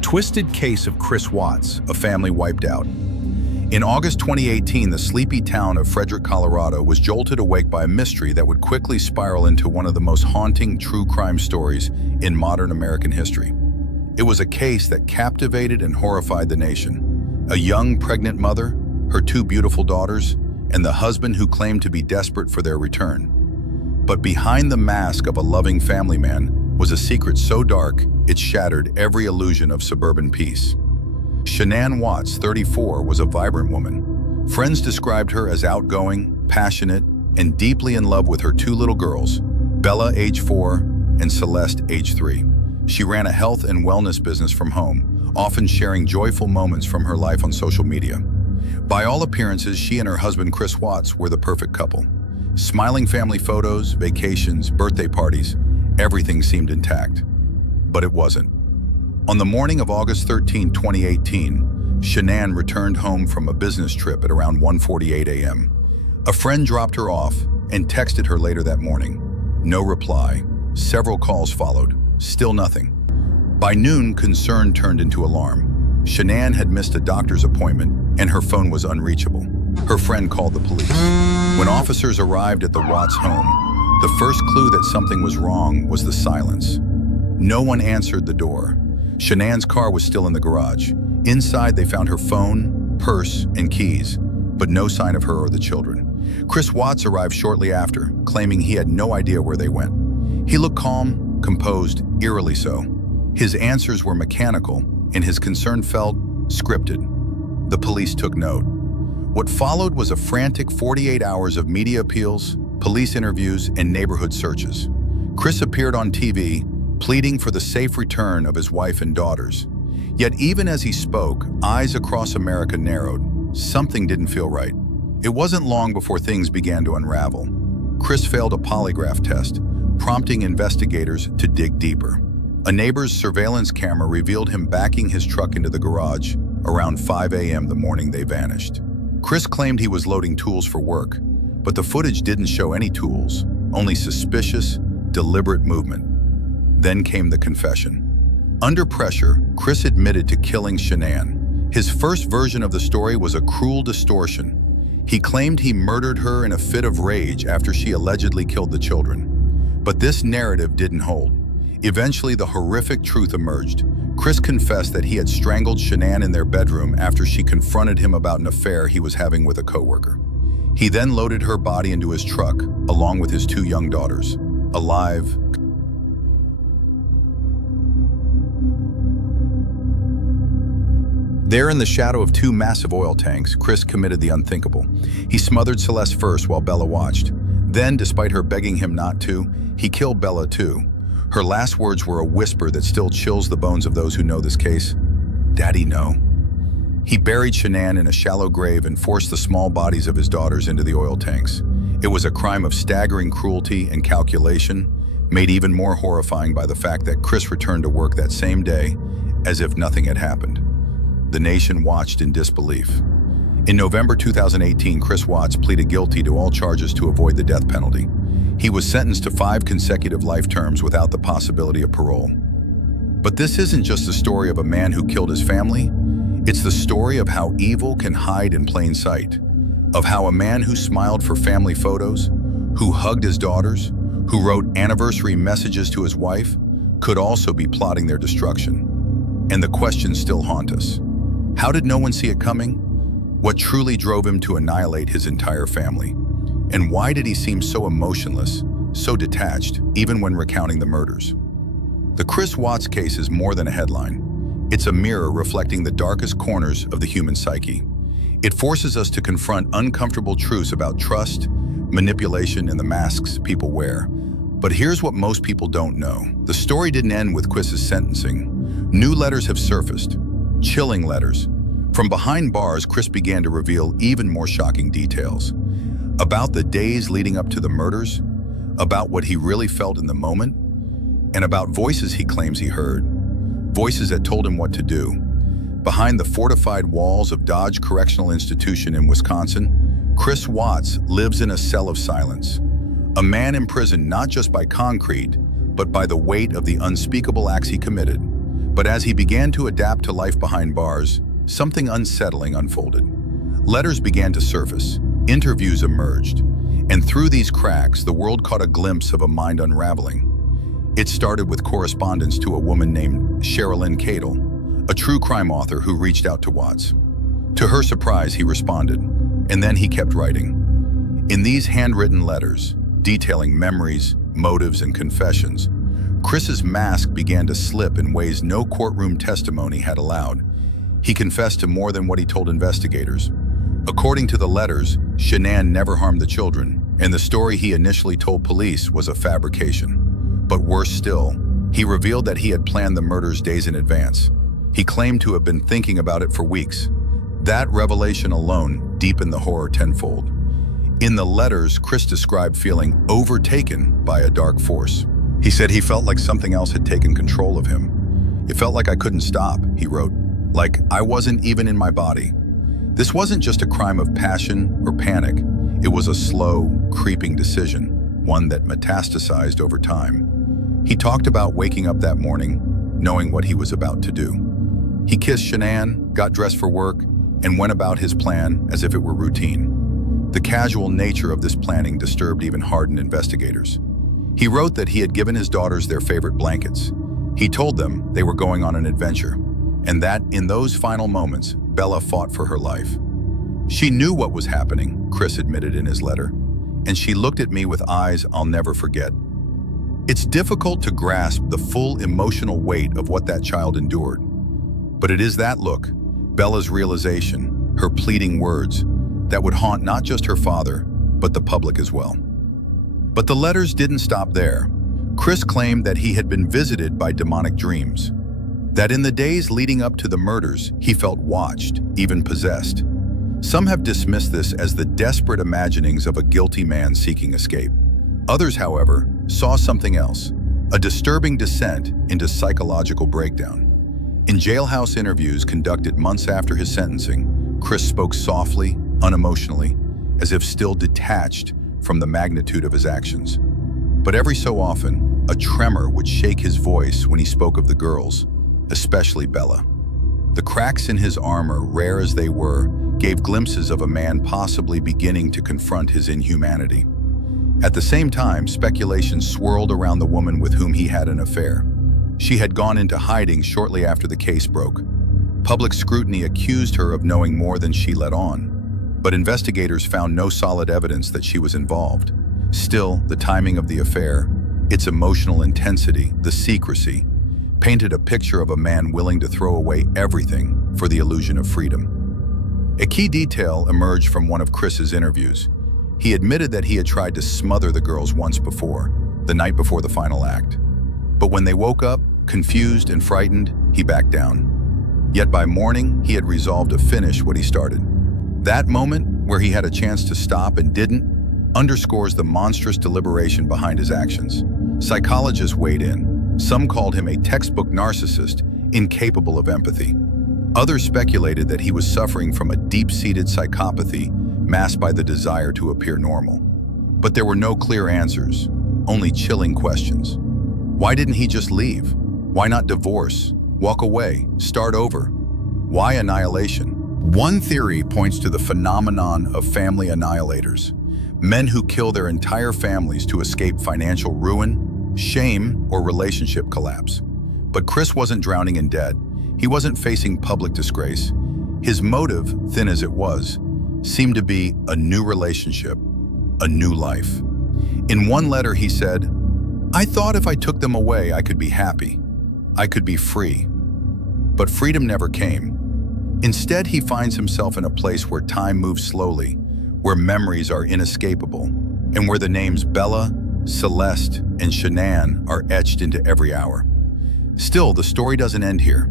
twisted case of Chris Watts, a family wiped out. In August 2018, the sleepy town of Frederick, Colorado was jolted awake by a mystery that would quickly spiral into one of the most haunting true crime stories in modern American history. It was a case that captivated and horrified the nation. A young pregnant mother, her two beautiful daughters, and the husband who claimed to be desperate for their return. But behind the mask of a loving family man was a secret so dark it shattered every illusion of suburban peace. Shanann Watts, 34, was a vibrant woman. Friends described her as outgoing, passionate, and deeply in love with her two little girls, Bella, age 4, and Celeste, age 3. She ran a health and wellness business from home, often sharing joyful moments from her life on social media. By all appearances, she and her husband Chris Watts were the perfect couple. Smiling family photos, vacations, birthday parties, everything seemed intact. But it wasn't. On the morning of August 13, 2018, Shanann returned home from a business trip at around 1:48 a.m. A friend dropped her off and texted her later that morning. No reply. Several calls followed. Still nothing. By noon, concern turned into alarm. Shanann had missed a doctor's appointment and her phone was unreachable. Her friend called the police. When officers arrived at the Watts home, the first clue that something was wrong was the silence. No one answered the door. Shanann's car was still in the garage. Inside, they found her phone, purse, and keys, but no sign of her or the children. Chris Watts arrived shortly after, claiming he had no idea where they went. He looked calm, composed, eerily so. His answers were mechanical, and his concern felt scripted. The police took note. What followed was a frantic 48 hours of media appeals, police interviews, and neighborhood searches. Chris appeared on TV, pleading for the safe return of his wife and daughters. Yet even as he spoke, eyes across America narrowed. Something didn't feel right. It wasn't long before things began to unravel. Chris failed a polygraph test, prompting investigators to dig deeper. A neighbor's surveillance camera revealed him backing his truck into the garage around 5 a.m. the morning they vanished. Chris claimed he was loading tools for work, but the footage didn't show any tools, only suspicious, deliberate movement. Then came the confession. Under pressure, Chris admitted to killing Shanann. His first version of the story was a cruel distortion. He claimed he murdered her in a fit of rage after she allegedly killed the children. But this narrative didn't hold. Eventually, the horrific truth emerged. Chris confessed that he had strangled Shanann in their bedroom after she confronted him about an affair he was having with a coworker. He then loaded her body into his truck, along with his two young daughters, alive. There in the shadow of two massive oil tanks, Chris committed the unthinkable. He smothered Celeste first while Bella watched. Then, despite her begging him not to, he killed Bella too. Her last words were a whisper that still chills the bones of those who know this case. "Daddy, no." He buried Shanann in a shallow grave and forced the small bodies of his daughters into the oil tanks. It was a crime of staggering cruelty and calculation, made even more horrifying by the fact that Chris returned to work that same day as if nothing had happened. The nation watched in disbelief. In November 2018, Chris Watts pleaded guilty to all charges to avoid the death penalty. He was sentenced to 5 consecutive life terms without the possibility of parole. But this isn't just the story of a man who killed his family. It's the story of how evil can hide in plain sight, of how a man who smiled for family photos, who hugged his daughters, who wrote anniversary messages to his wife, could also be plotting their destruction. And the questions still haunt us. How did no one see it coming? What truly drove him to annihilate his entire family? And why did he seem so emotionless, so detached, even when recounting the murders? The Chris Watts case is more than a headline. It's a mirror reflecting the darkest corners of the human psyche. It forces us to confront uncomfortable truths about trust, manipulation, and the masks people wear. But here's what most people don't know. The story didn't end with Chris's sentencing. New letters have surfaced, chilling letters. From behind bars, Chris began to reveal even more shocking details. About the days leading up to the murders, about what he really felt in the moment, and about voices he claims he heard. Voices that told him what to do. Behind the fortified walls of Dodge Correctional Institution in Wisconsin, Chris Watts lives in a cell of silence. A man imprisoned not just by concrete, but by the weight of the unspeakable acts he committed. But as he began to adapt to life behind bars, something unsettling unfolded. Letters began to surface, interviews emerged, and through these cracks, the world caught a glimpse of a mind unraveling. It started with correspondence to a woman named Shanann, a true crime author who reached out to Watts. To her surprise, he responded, and then he kept writing. In these handwritten letters, detailing memories, motives, and confessions, Chris's mask began to slip in ways no courtroom testimony had allowed. He confessed to more than what he told investigators. According to the letters, Shanann never harmed the children, and the story he initially told police was a fabrication. But worse still, he revealed that he had planned the murders days in advance. He claimed to have been thinking about it for weeks. That revelation alone deepened the horror tenfold. In the letters, Chris described feeling overtaken by a dark force. He said he felt like something else had taken control of him. It felt like I couldn't stop, he wrote, like I wasn't even in my body. This wasn't just a crime of passion or panic. It was a slow, creeping decision, one that metastasized over time. He talked about waking up that morning, knowing what he was about to do. He kissed Shanann, got dressed for work, and went about his plan as if it were routine. The casual nature of this planning disturbed even hardened investigators. He wrote that he had given his daughters their favorite blankets. He told them they were going on an adventure, and that in those final moments, Bella fought for her life. She knew what was happening, Chris admitted in his letter, and she looked at me with eyes I'll never forget. It's difficult to grasp the full emotional weight of what that child endured. But it is that look, Bella's realization, her pleading words, that would haunt not just her father, but the public as well. But the letters didn't stop there. Chris claimed that he had been visited by demonic dreams, that in the days leading up to the murders, he felt watched, even possessed. Some have dismissed this as the desperate imaginings of a guilty man seeking escape. Others, however, saw something else, a disturbing descent into psychological breakdown. In jailhouse interviews conducted months after his sentencing, Chris spoke softly, unemotionally, as if still detached from the magnitude of his actions. But every so often, a tremor would shake his voice when he spoke of the girls, especially Bella. The cracks in his armor, rare as they were, gave glimpses of a man possibly beginning to confront his inhumanity. At the same time, speculation swirled around the woman with whom he had an affair. She had gone into hiding shortly after the case broke. Public scrutiny accused her of knowing more than she let on, but investigators found no solid evidence that she was involved. Still, the timing of the affair, its emotional intensity, the secrecy, painted a picture of a man willing to throw away everything for the illusion of freedom. A key detail emerged from one of Chris's interviews. He admitted that he had tried to smother the girls once before, the night before the final act. But when they woke up, confused and frightened, he backed down. Yet by morning, he had resolved to finish what he started. That moment, where he had a chance to stop and didn't, underscores the monstrous deliberation behind his actions. Psychologists weighed in. Some called him a textbook narcissist, incapable of empathy. Others speculated that he was suffering from a deep-seated psychopathy masked by the desire to appear normal. But there were no clear answers, only chilling questions. Why didn't he just leave? Why not divorce, walk away, start over? Why annihilation? One theory points to the phenomenon of family annihilators, men who kill their entire families to escape financial ruin, shame, or relationship collapse. But Chris wasn't drowning in debt. He wasn't facing public disgrace. His motive, thin as it was, seemed to be a new relationship, a new life. In one letter he said, "I thought if I took them away, I could be happy. I could be free." But freedom never came. Instead, he finds himself in a place where time moves slowly, where memories are inescapable, and where the names Bella, Celeste, and Shanann are etched into every hour. Still, the story doesn't end here.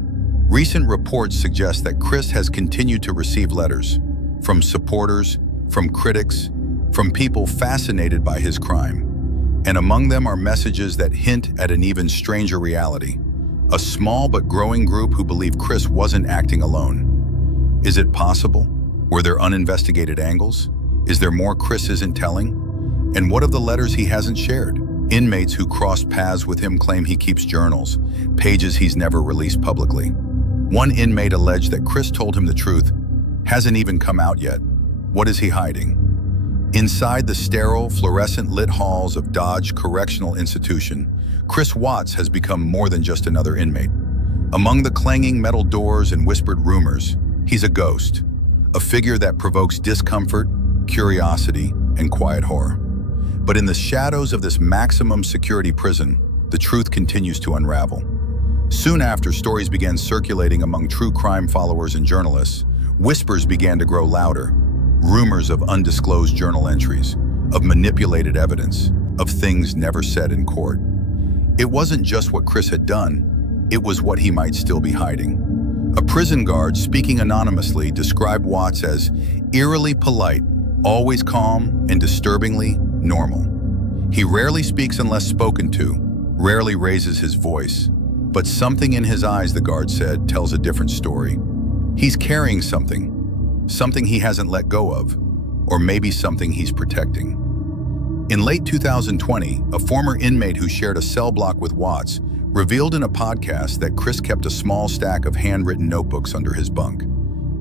Recent reports suggest that Chris has continued to receive letters from supporters, from critics, from people fascinated by his crime. And among them are messages that hint at an even stranger reality, a small but growing group who believe Chris wasn't acting alone. Is it possible? Were there uninvestigated angles? Is there more Chris isn't telling? And what of the letters he hasn't shared? Inmates who crossed paths with him claim he keeps journals, pages he's never released publicly. One inmate alleged that Chris told him the truth hasn't even come out yet. What is he hiding? Inside the sterile, fluorescent-lit halls of Dodge Correctional Institution, Chris Watts has become more than just another inmate. Among the clanging metal doors and whispered rumors, he's a ghost, a figure that provokes discomfort, curiosity, and quiet horror. But in the shadows of this maximum security prison, the truth continues to unravel. Soon after stories began circulating among true crime followers and journalists, whispers began to grow louder. Rumors of undisclosed journal entries, of manipulated evidence, of things never said in court. It wasn't just what Chris had done, it was what he might still be hiding. A prison guard speaking anonymously described Watts as eerily polite, always calm, and disturbingly normal. He rarely speaks unless spoken to, rarely raises his voice. But something in his eyes, the guard said, tells a different story. He's carrying something he hasn't let go of, or maybe something he's protecting. In late 2020, a former inmate who shared a cell block with Watts revealed in a podcast that Chris kept a small stack of handwritten notebooks under his bunk.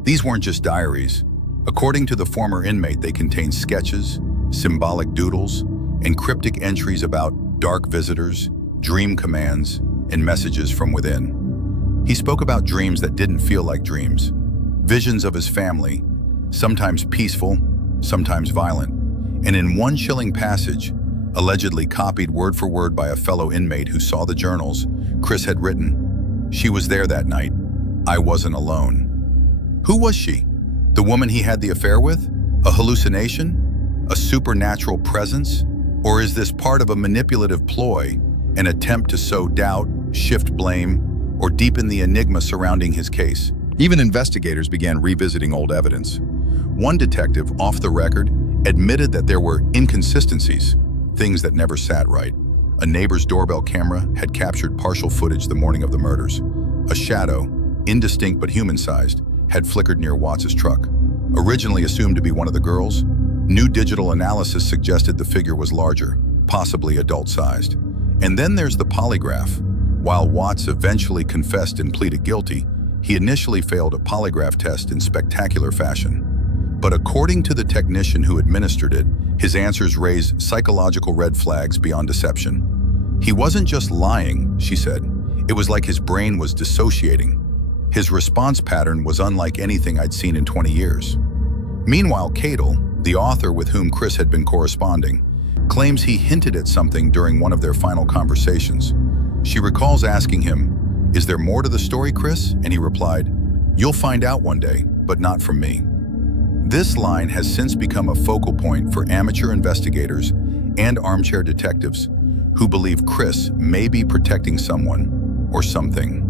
These weren't just diaries. According to the former inmate, they contained sketches, symbolic doodles, and cryptic entries about dark visitors, dream commands, and messages from within. He spoke about dreams that didn't feel like dreams, visions of his family, sometimes peaceful, sometimes violent, and in one chilling passage, allegedly copied word for word by a fellow inmate who saw the journals, Chris had written, "She was there that night. I wasn't alone." Who was she? The woman he had the affair with? A hallucination? A supernatural presence? Or is this part of a manipulative ploy, an attempt to sow doubt, shift blame, or deepen the enigma surrounding his case? Even investigators began revisiting old evidence. One detective, off the record, admitted that there were inconsistencies, things that never sat right. A neighbor's doorbell camera had captured partial footage the morning of the murders. A shadow, indistinct but human-sized, had flickered near Watts' truck. Originally assumed to be one of the girls, new digital analysis suggested the figure was larger, possibly adult-sized. And then there's the polygraph. While Watts eventually confessed and pleaded guilty, he initially failed a polygraph test in spectacular fashion. But according to the technician who administered it, his answers raised psychological red flags beyond deception. He wasn't just lying, she said. It was like his brain was dissociating. His response pattern was unlike anything I'd seen in 20 years. Meanwhile, Cadle, the author with whom Chris had been corresponding, claims he hinted at something during one of their final conversations. She recalls asking him, "Is there more to the story, Chris?" And he replied, "You'll find out one day, but not from me." This line has since become a focal point for amateur investigators and armchair detectives who believe Chris may be protecting someone or something.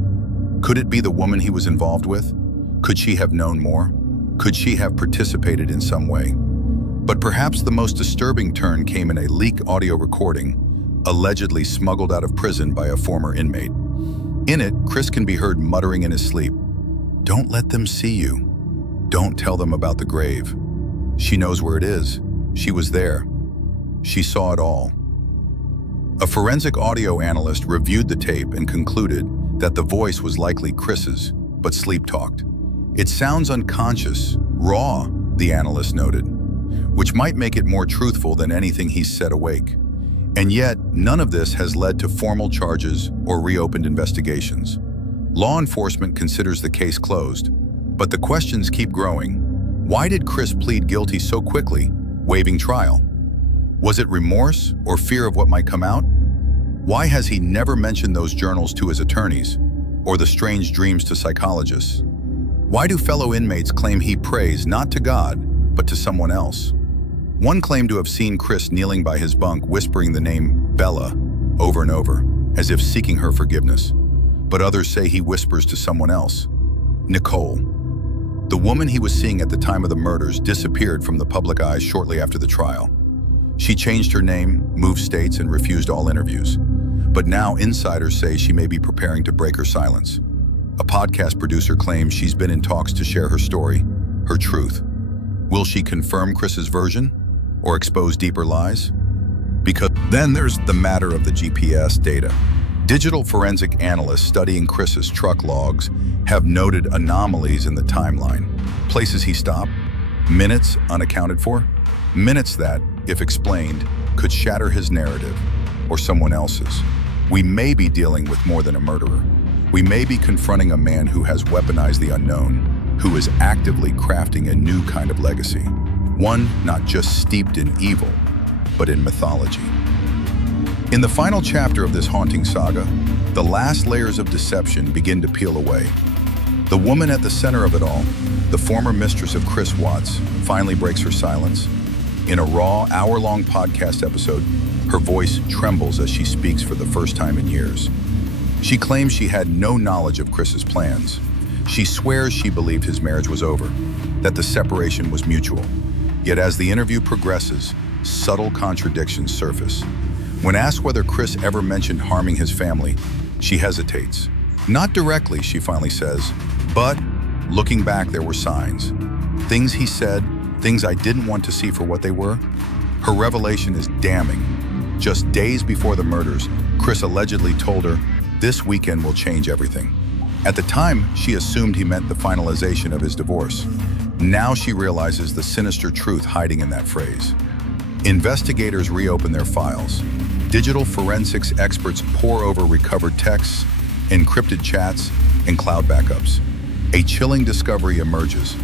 Could it be the woman he was involved with? Could she have known more? Could she have participated in some way? But perhaps the most disturbing turn came in a leaked audio recording, allegedly smuggled out of prison by a former inmate. In it, Chris can be heard muttering in his sleep, "Don't let them see you. Don't tell them about the grave. She knows where it is. She was there. She saw it all." A forensic audio analyst reviewed the tape and concluded that the voice was likely Chris's, but sleep-talked. "It sounds unconscious, raw," the analyst noted, which might make it more truthful than anything he's said awake. And yet, none of this has led to formal charges or reopened investigations. Law enforcement considers the case closed, but the questions keep growing. Why did Chris plead guilty so quickly, waiving trial? Was it remorse or fear of what might come out? Why has he never mentioned those journals to his attorneys, or the strange dreams to psychologists? Why do fellow inmates claim he prays not to God, but to someone else? One claimed to have seen Chris kneeling by his bunk whispering the name Bella over and over, as if seeking her forgiveness. But others say he whispers to someone else. Nicole. The woman he was seeing at the time of the murders disappeared from the public eye shortly after the trial. She changed her name, moved states, and refused all interviews. But now insiders say she may be preparing to break her silence. A podcast producer claims she's been in talks to share her story, her truth. Will she confirm Chris's version or expose deeper lies? Because then there's the matter of the GPS data. Digital forensic analysts studying Chris's truck logs have noted anomalies in the timeline. Places he stopped, minutes unaccounted for, minutes that, if explained, could shatter his narrative or someone else's. We may be dealing with more than a murderer. We may be confronting a man who has weaponized the unknown, who is actively crafting a new kind of legacy. One not just steeped in evil, but in mythology. In the final chapter of this haunting saga, the last layers of deception begin to peel away. The woman at the center of it all, the former mistress of Chris Watts, finally breaks her silence. In a raw, hour-long podcast episode, her voice trembles as she speaks for the first time in years. She claims she had no knowledge of Chris's plans. She swears she believed his marriage was over, that the separation was mutual. Yet as the interview progresses, subtle contradictions surface. When asked whether Chris ever mentioned harming his family, she hesitates. Not directly, she finally says, but looking back, there were signs. Things he said, things I didn't want to see for what they were. Her revelation is damning. Just days before the murders, Chris allegedly told her, "This weekend will change everything." At the time, she assumed he meant the finalization of his divorce. Now she realizes the sinister truth hiding in that phrase. Investigators reopen their files. Digital forensics experts pore over recovered texts, encrypted chats, and cloud backups. A chilling discovery emerges.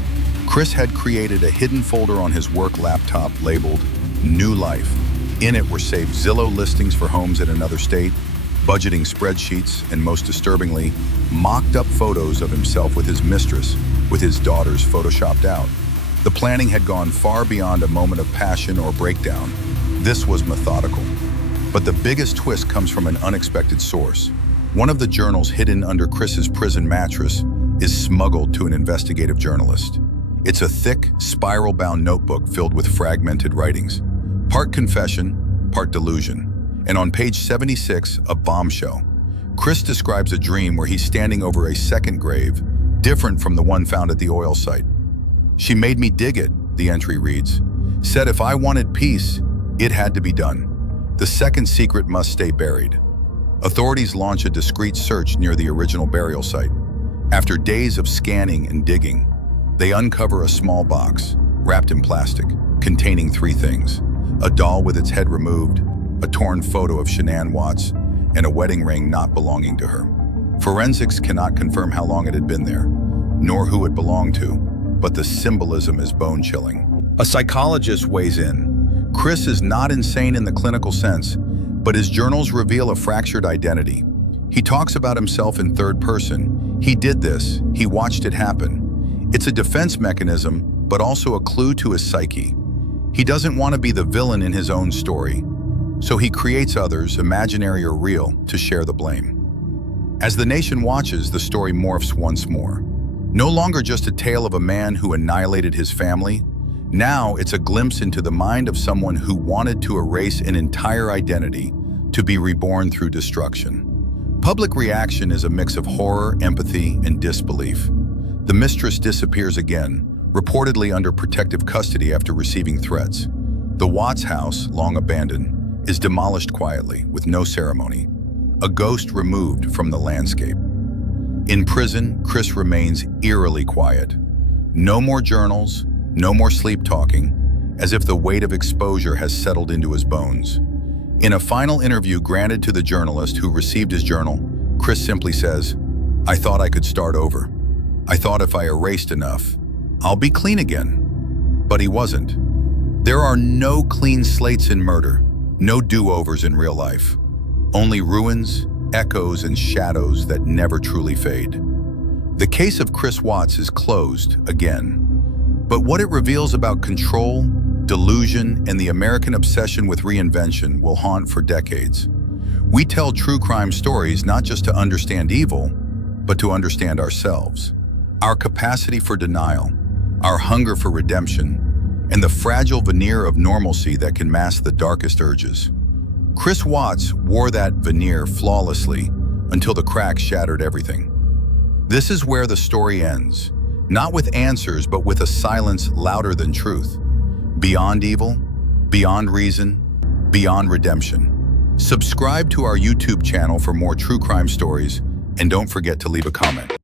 Chris had created a hidden folder on his work laptop labeled New Life. In it were saved Zillow listings for homes in another state, budgeting spreadsheets, and most disturbingly, mocked-up photos of himself with his mistress, with his daughters photoshopped out. The planning had gone far beyond a moment of passion or breakdown. This was methodical. But the biggest twist comes from an unexpected source. One of the journals hidden under Chris's prison mattress is smuggled to an investigative journalist. It's a thick, spiral-bound notebook filled with fragmented writings, part confession, part delusion. And on page 76, a bombshell. Chris describes a dream where he's standing over a second grave, different from the one found at the oil site. "She made me dig it," the entry reads. "Said if I wanted peace, it had to be done. The second secret must stay buried." Authorities launch a discreet search near the original burial site. After days of scanning and digging, they uncover a small box, wrapped in plastic, containing three things: a doll with its head removed, a torn photo of Shanann Watts, and a wedding ring not belonging to her. Forensics cannot confirm how long it had been there, nor who it belonged to, but the symbolism is bone-chilling. A psychologist weighs in. Chris is not insane in the clinical sense, but his journals reveal a fractured identity. He talks about himself in third person. He did this. He watched it happen. It's a defense mechanism, but also a clue to his psyche. He doesn't want to be the villain in his own story, so he creates others, imaginary or real, to share the blame. As the nation watches, the story morphs once more. No longer just a tale of a man who annihilated his family. Now it's a glimpse into the mind of someone who wanted to erase an entire identity to be reborn through destruction. Public reaction is a mix of horror, empathy, and disbelief. The mistress disappears again, reportedly under protective custody after receiving threats. The Watts house, long abandoned, is demolished quietly, with no ceremony. A ghost removed from the landscape. In prison, Chris remains eerily quiet. No more journals, no more sleep talking, as if the weight of exposure has settled into his bones. In a final interview granted to the journalist who received his journal, Chris simply says, "I thought I could start over. I thought if I erased enough, I'll be clean again." But he wasn't. There are no clean slates in murder, no do-overs in real life. Only ruins, echoes, and shadows that never truly fade. The case of Chris Watts is closed again. But what it reveals about control, delusion, and the American obsession with reinvention will haunt for decades. We tell true crime stories not just to understand evil, but to understand ourselves. Our capacity for denial, our hunger for redemption, and the fragile veneer of normalcy that can mask the darkest urges. Chris Watts wore that veneer flawlessly until the cracks shattered everything. This is where the story ends. Not with answers, but with a silence louder than truth. Beyond evil, beyond reason, beyond redemption. Subscribe to our YouTube channel for more true crime stories, and don't forget to leave a comment.